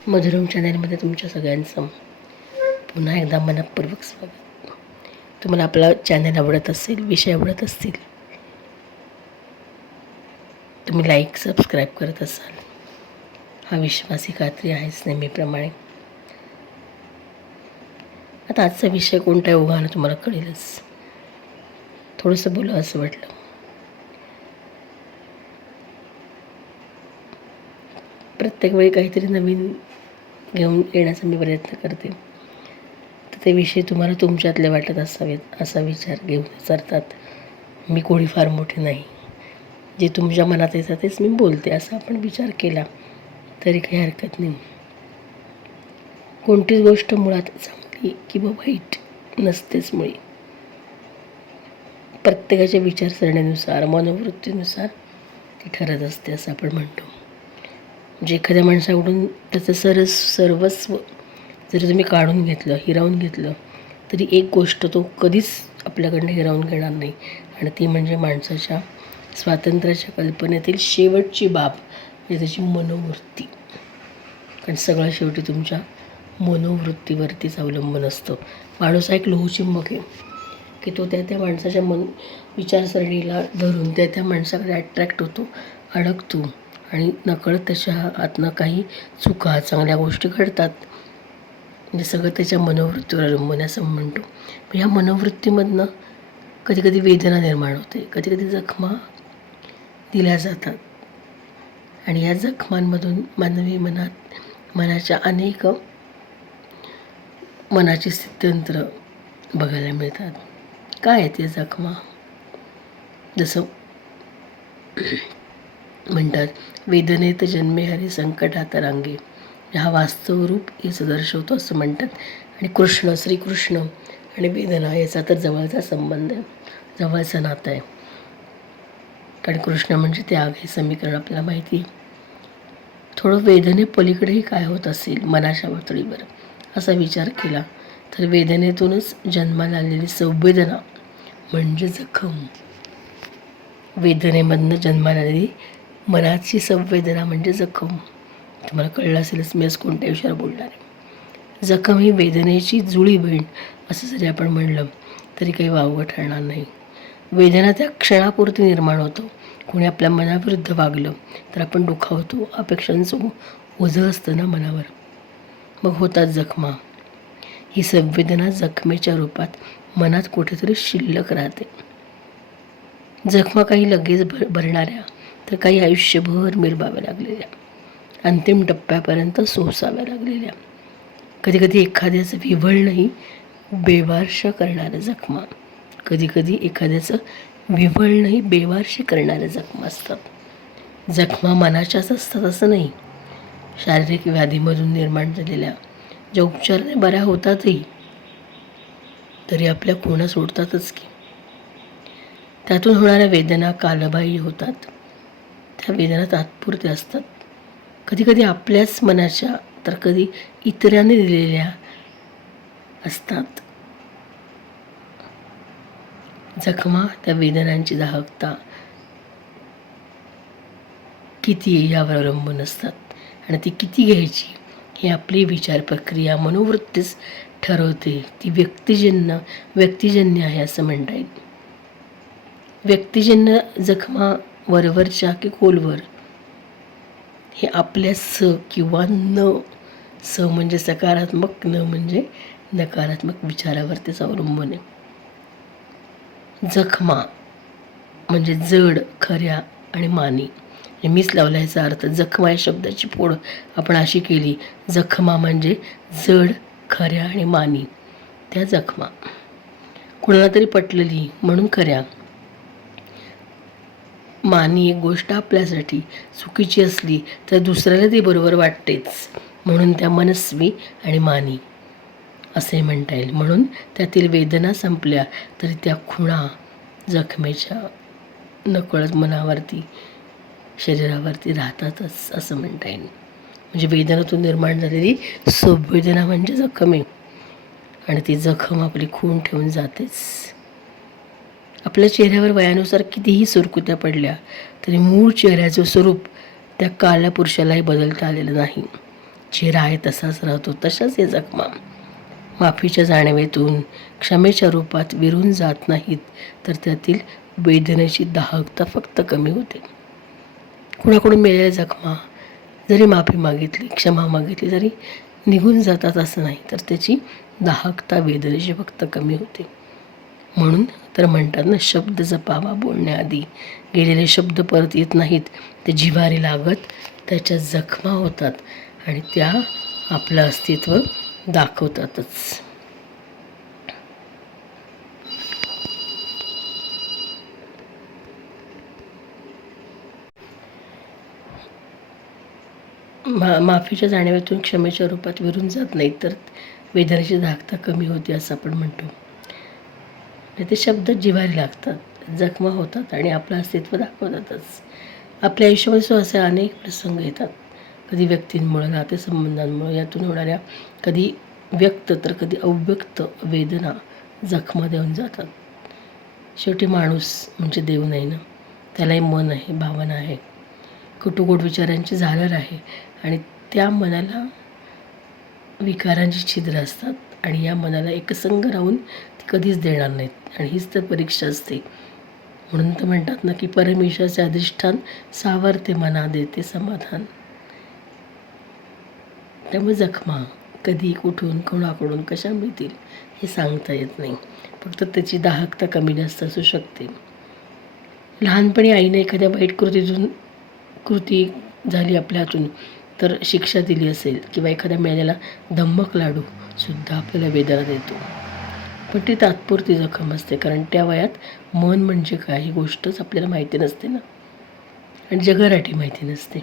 मधुरम चॅनलमध्ये तुमच्या सगळ्यांचं पुन्हा एकदा मनपूर्वक स्वागत. तुम्हाला आपला चॅनल आवडत असेल, विषय आवडत असतील, तुम्ही लाईक सबस्क्राईब करत असाल, हा विश्वासी खात्री आहेच नेहमीप्रमाणे. आता आजचा विषय कोणता आहे उगानं तुम्हाला कळेलच. थोडंसं बोला असं वाटलं. प्रत्येक वेळी काहीतरी नवीन घेऊन येण्याचा मी प्रयत्न करते, तर ते विषय तुम्हाला तुमच्यातले वाटत असावेत असा विचार घेऊन सरतात. मी कोणी फार मोठी नाही, जे तुमच्या मनात येतं तेच मी बोलते असा आपण विचार केला तरी काही हरकत नाही. कोणतीच गोष्ट मुळात चांगली किंवा वाईट नसतेच. मुळे प्रत्येकाच्या विचारसरणीनुसार, मनोवृत्तीनुसार ती ठरत असते असं आपण म्हणतो. म्हणजे एखाद्या माणसाकडून त्याचं सर्वस्व जर तुम्ही काढून घेतलं, हिरावून घेतलं, तरी एक गोष्ट तो कधीच आपल्याकडनं हिरावून घेणार नाही, आणि ती म्हणजे माणसाच्या स्वातंत्र्याच्या कल्पनेतील शेवटची बाब म्हणजे त्याची मनोवृत्ती. कारण सगळं शेवटी तुमच्या मनोवृत्तीवरतीच अवलंबून असतं. माणूस हा एक लोहचिंबक आहे की तो त्या माणसाच्या विचारसरणीला धरून त्या माणसाकडे अट्रॅक्ट होतो, अडकतो, आणि नकळत त्याच्या हातनं काही चुका चांगल्या गोष्टी घडतात. म्हणजे सगळं त्याच्या मनोवृत्तीवर अवलंबून असं म्हणतो. पण ह्या मनोवृत्तीमधनं कधीकधी वेदना निर्माण होते, कधीकधी जखमा दिल्या जातात, आणि या जखमांमधून मानवी मनाच्या अनेक मनाची स्थित्यंत्र बघायला मिळतात. काय आहे ते जखमा? जसं म्हणतात, वेदनेत जन्मे हरी संकटात रांगे, हा वास्तव रूप याचं दर्शवतो असं म्हणतात. आणि श्रीकृष्ण आणि वेदना याचा तर जवळचा संबंध आहे, जवळचं नातं आहे. कारण कृष्ण म्हणजे त्याग हे समीकरण आपल्याला माहिती आहे. थोडं वेदने पलीकडेही काय होत असेल मनाच्या पातळीवर असा विचार केला तर वेदनेतूनच जन्माला आलेली संवेदना म्हणजे जखम. वेदनेमधनं जन्माला आलेली मनाची संवेदना म्हणजे जखम. तुम्हाला कळलं असेलच मी आज कोणत्या विषयावर बोलणार आहे. जखम ही वेदनेची जुळी बहीण असं जरी आपण म्हणलं तरी काही वावगं ठरणार नाही. वेदना त्या क्षणापुरती निर्माण होतं. कोणी आपल्या मनाविरुद्ध वागलं तर आपण दुखावतो, अपेक्षांचं ओझं असतं ना मनावर, मग होतात जखमा. ही संवेदना जखमेच्या रूपात मनात कुठेतरी शिल्लक राहते. जखमा काही लगेच भरणाऱ्या, तर काही आयुष्यभर मिरवाव्या लागलेल्या, अंतिम टप्प्यापर्यंत सोसाव्या लागलेल्या, कधीकधी एखाद्याचं विव्हळणंही बेवारश करणाऱ्या जखमा, कधीकधी एखाद्याचं विव्हळणंही बेवारशी करणाऱ्या जखमा असतात. जखमा मनाच्याच असतात असं नाही. शारीरिक व्याधीमधून निर्माण झालेल्या ज्या उपचाराने बऱ्या होतातही, तरी आपल्या खुणा सोडतातच की. त्यातून होणाऱ्या वेदना कालबाह्य होतात. त्या वेदना तात्पुरत्या असतात, कधीकधी आपल्याच मनाच्या तर कधी इतरांनी दिलेल्या असतात. जखमा त्या वेदनांची दाहकता किती यावर अवलंबून असतात, आणि ती किती घ्यायची ही आपली विचार प्रक्रिया, मनोवृत्तीच ठरवते. ती व्यक्तिजन्य आहे असं म्हणता येईल. व्यक्तिजन्य जखमा वरवरच्या की खोलवर, हे आपल्या किंवा न, म्हणजे सकारात्मक, न म्हणजे नकारात्मक विचारावरतीच अवलंबून आहे. जखमा म्हणजे जड, खऱ्या आणि मानी. मीच लावला याचा अर्थ. जखमा या शब्दाची फोड आपण अशी केली, जखमा म्हणजे जड, खऱ्या आणि मानी. त्या जखमा कुणाला तरी पटलेली म्हणून खऱ्या, मानी एक गोष्ट आपल्यासाठी चुकीची असली तर दुसऱ्याला ती बरोबर वाटतेच, म्हणून त्या मनस्वी आणि मानी असे म्हणता येईल. म्हणून त्यातील वेदना संपल्या तरी त्या खुणा जखमेच्या नकळत मनावरती, शरीरावरती राहतातच असं म्हणता येईल. म्हणजे वेदनातून निर्माण झालेली संवेदना म्हणजे जखम आहे, आणि ती जखम आपली खून ठेवून जातेच. आपल्या चेहऱ्यावर वयानुसार कितीही सुरकुत्या पडल्या तरी मूळ चेहऱ्याचं स्वरूप त्या काळ्या पुरुषालाही बदलता आलेलं नाही. चेहरा आहे तसाच राहतो, तशाच या जखमा माफीच्या जाणीवेतून क्षमेच्या रूपात विरून जात नाहीत, तर त्यातील वेदनेची दाहकता फक्त कमी होते. कुणाकडून मिळालेल्या जखमा जरी माफी मागितली, क्षमा मागितली तरी निघून जातात असं नाही, तर त्याची दाहकता वेदनेची फक्त कमी होते. म्हणून तर म्हणतात ना, शब्द जपावा बोलण्याआधी. गेलेले शब्द परत येत नाहीत, ते जिव्हारी लागत त्याच्या जखमा होतात आणि त्या आपलं अस्तित्व दाखवतातच. माफीच्या जाणीवेतून क्षमेच्या रूपात विरून जात नाही, तर वेदनेची दाहकता कमी होते असं आपण म्हणतो. ते शब्द जिव्हारी लागतात, जखमा होतात आणि आपलं अस्तित्व दाखवतातच. आपल्या आयुष्यामध्ये असे अनेक प्रसंग येतात, कधी व्यक्तींमुळे, नातेसंबंधांमुळे, यातून होणाऱ्या कधी व्यक्त तर कधी अव्यक्त वेदना जखमा देऊन जातात. शेवटी माणूस म्हणजे देव नाही ना, त्यालाही मन आहे, भावना आहे, कुटुगोड विचारांची झालर आहे आणि त्या मनाला विकारांची छिद्र असतात आणि या मनाला एकसंग राहून ती कधीच देणार नाहीत आणि हीच तर परीक्षा असते. म्हणून तर म्हणतात ना की परमेश्वराचे अधिष्ठान सावरते मना देते समाधान. त्यामुळे जखमा कधी कुठून कोणाकडून कशा मिळतील हे सांगता येत नाही, फक्त त्याची दाहकता कमी जास्त असू शकते. लहानपणी आईने एखाद्या वाईट कृती झाली आपल्या हातून तर शिक्षा दिली असेल किंवा एखाद्या मिळालेला धम्मक लाडू सुद्धा आपल्याला वेदना देतो, पण ती तात्पुरती जखम असते, कारण त्या वयात मन म्हणजे काय ही गोष्टच आपल्याला माहिती नसते ना आणि जगराठी माहिती नसते.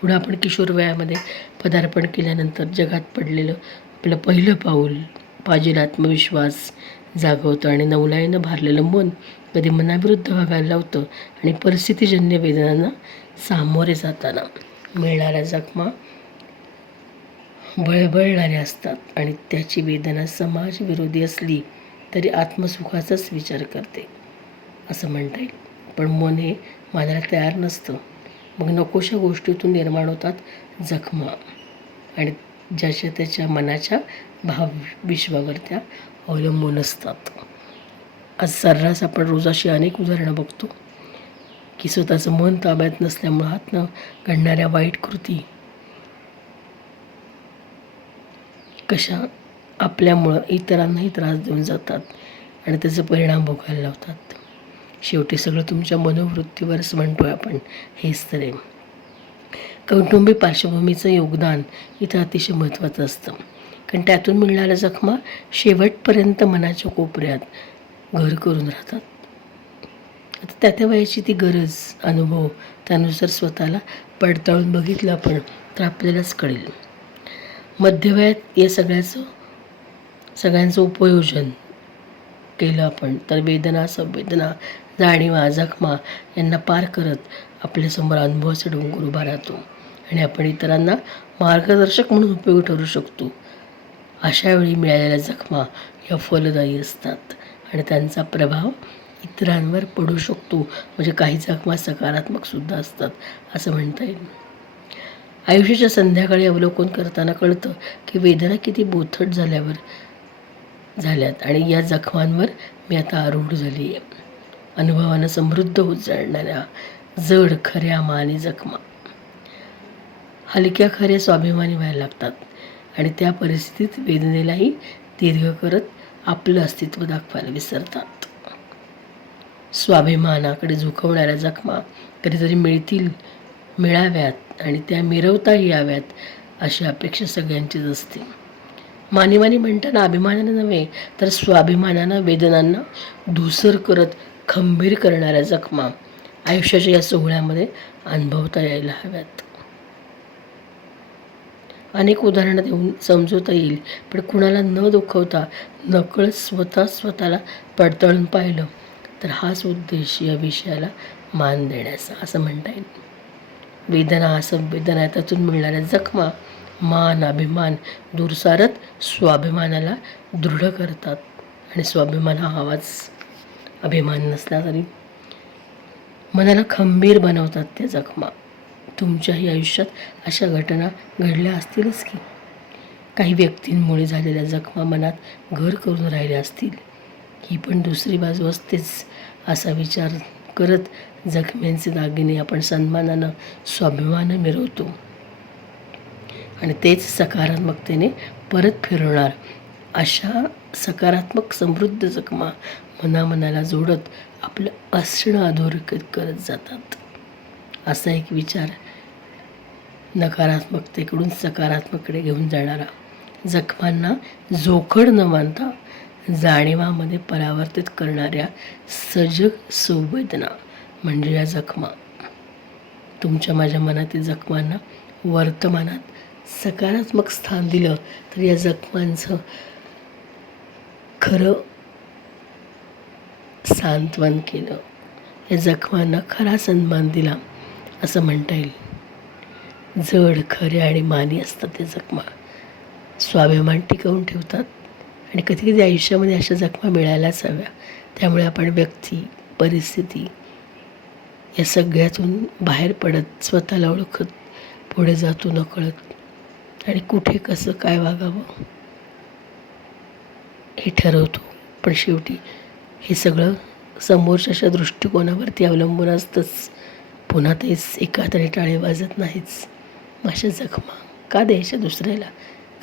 पुढं आपण किशोर वयामध्ये पदार्पण केल्यानंतर जगात पडलेलं आपलं पहिलं पाऊल पाजील आत्मविश्वास जागवतं आणि नवलाईनं भारलेलं मन कधी मनाविरुद्ध वागायला लावतं आणि परिस्थितीजन्य वेदनांना सामोरे जाताना मिळणाऱ्या जखमा बळबळणाऱ्या असतात आणि त्याची वेदना समाजविरोधी असली तरी आत्मसुखाचाच विचार करते असं म्हणता येईल. पण मन हे मानायला तयार नसतं, मग नकोशा गोष्टीतून निर्माण होतात जखमा आणि ज्याच्या त्याच्या मनाच्या भावविश्वावर त्या अवलंबून असतात. आज सर्रास आपण रोज अशी अनेक उदाहरणं बघतो की स्वतःचं मन ताब्यात नसल्यामुळं हातनं घडणाऱ्या वाईट कृती कशा आपल्यामुळं इतरांनाही त्रास देऊन जातात आणि त्याचे परिणाम भोगायला लावतात. शेवटी सगळं तुमच्या मनोवृत्तीवरच म्हणतो आहे आपण, हेच तर आहे. कौटुंबिक पार्श्वभूमीचं योगदान इथं अतिशय महत्त्वाचं असतं, कारण त्यातून मिळणाऱ्या जखमा शेवटपर्यंत मनाच्या कोपऱ्यात घर करून राहतात. आता त्या वयाची ती गरज, अनुभव, त्यानुसार स्वतःला पडताळून बघितलं आपण तर आपल्यालाच कळेल. मध्यवयात या सगळ्यांचं उपयोजन केलं आपण तर वेदना, संवेदना, जाणीवा, जखमा यांना पार करत आपल्यासमोर अनुभवाचा डोंगर उभा राहतो आणि आपण इतरांना मार्गदर्शक म्हणून उपयोगी ठरू शकतो. अशावेळी मिळालेल्या जखमा या फलदायी असतात आणि त्यांचा प्रभाव इतरांवर पडू शकतो, म्हणजे काही जखमा सकारात्मकसुद्धा असतात असं म्हणता येईल. आयुष्याच्या संध्याकाळी अवलोकन करताना कळतं की वेदना किती बोथट झाल्यात आणि या जखमांवर मी आता आरूढ झाली आहे. अनुभवानं समृद्ध होत जाणाऱ्या जड खऱ्या मानी जखमा हलक्या खऱ्या स्वाभिमानी व्हायला लागतात आणि त्या परिस्थितीत वेदनेलाही दीर्घ करत आपलं अस्तित्व दाखवायला विसरतात. स्वाभिमानाकडे झुकवणाऱ्या जखमा कधीतरी मिळाव्यात आणि त्या मिरवताही याव्यात अशी अपेक्षा सगळ्यांचीच असते. मानी म्हणताना अभिमानानं नव्हे तर स्वाभिमानानं वेदनांना धुसर करत खंबीर करणाऱ्या जखमा आयुष्याच्या या सोहळ्यामध्ये अनुभवता यायला हव्यात. अनेक उदाहरणं देऊन समजवता येईल, पण कुणाला न दुखवता नकळत स्वतःला पडताळून पाहिलं तर हाच उद्देश या विषयाला मान देण्याचा असं म्हणता येईल. वेदना, संवेदना त्यातून मिळणाऱ्या जखमा मान, अभिमान दूर सारत स्वाभिमानाला दृढ करतात आणि स्वाभिमान हा हवाच अभिमान नसला तरी मनाला खंबीर बनवतात त्या जखमा. तुमच्याही आयुष्यात अशा घटना घडल्या असतीलच की. काही व्यक्तींमुळे झालेल्या जखमा मनात घर करून राहिल्या असतील. ही पण दुसरी बाजू असतेच. असा विचार करत जखमेंचे दागिने आपण सन्मानानं, स्वाभिमानानं मिरवतो आणि तेच सकारात्मकतेने परत फिरवणार अशा सकारात्मक समृद्ध जखमा मनाला जोडत आपलं असणं अधोरेखित करत जातात. असा एक विचार नकारात्मकतेकडून सकारात्मकतेकडे घेऊन जाणारा, जखमांना जोखड न मानता जाणीवामध्ये परावर्तित करणाऱ्या सजग संवेदना म्हणजे या जखमा. तुमच्या माझ्या मनातील जखमांना वर्तमानात सकारात्मक स्थान दिलं तर या जखमांचं खरं सांत्वन केलं, या जखमांना खरा सन्मान दिला असं म्हणता येईल. जड, खऱ्या आणि मानी असतात त्या जखमा. स्वाभिमान टिकवून ठेवतात आणि कधी कधी आयुष्यामध्ये अशा जखमा मिळायलाच हव्या. त्यामुळे आपण व्यक्ती, परिस्थिती या सगळ्यातून बाहेर पडत, स्वतःला ओळखत पुढे जातो नकळत आणि कुठे कसं काय वागावं हे ठरवतो. पण शेवटी हे सगळं समोरच्याच्या दृष्टिकोनावरती अवलंबून असतंच. पुन्हा तेच एका हाताने टाळे वाजत नाहीच. मग अशा जखमा का द्यायच्या दुसऱ्याला,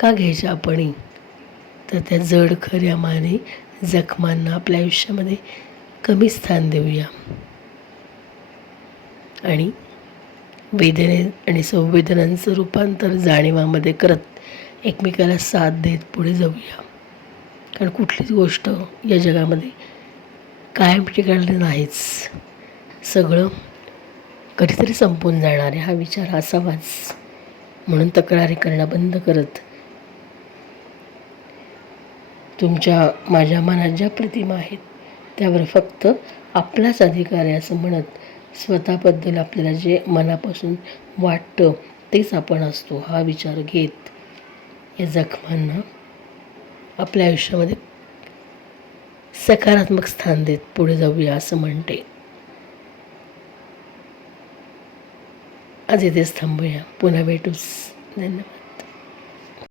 का घ्यायच्या आपणही? तर त्या जड, खऱ्या माने जखमांना आपल्या आयुष्यामध्ये कमी स्थान देऊया आणि वेदने आणि संवेदनांचं रूपांतर जाणीवामध्ये करत एकमेकाला साथ देत पुढे जाऊया. कारण कुठलीच गोष्ट या जगामध्ये कायम टिकणार नाहीच. सगळं कधीतरी संपून जाणार आहे हा विचार असावाच. म्हणून तक्रारी करणं बंद करत तुमच्या माझ्या मनात ज्या प्रतिमा आहेत त्यावर फक्त आपलाच अधिकार आहे असं म्हणत स्वतःबद्दल आपल्याला जे मनापासून वाटतं तेच आपण असतो हा विचार घेत या जखमांना आपल्या आयुष्यामध्ये सकारात्मक स्थान देत पुढे जाऊया असं म्हणते. आज इथेच थांबूया. पुन्हा भेटूच. धन्यवाद.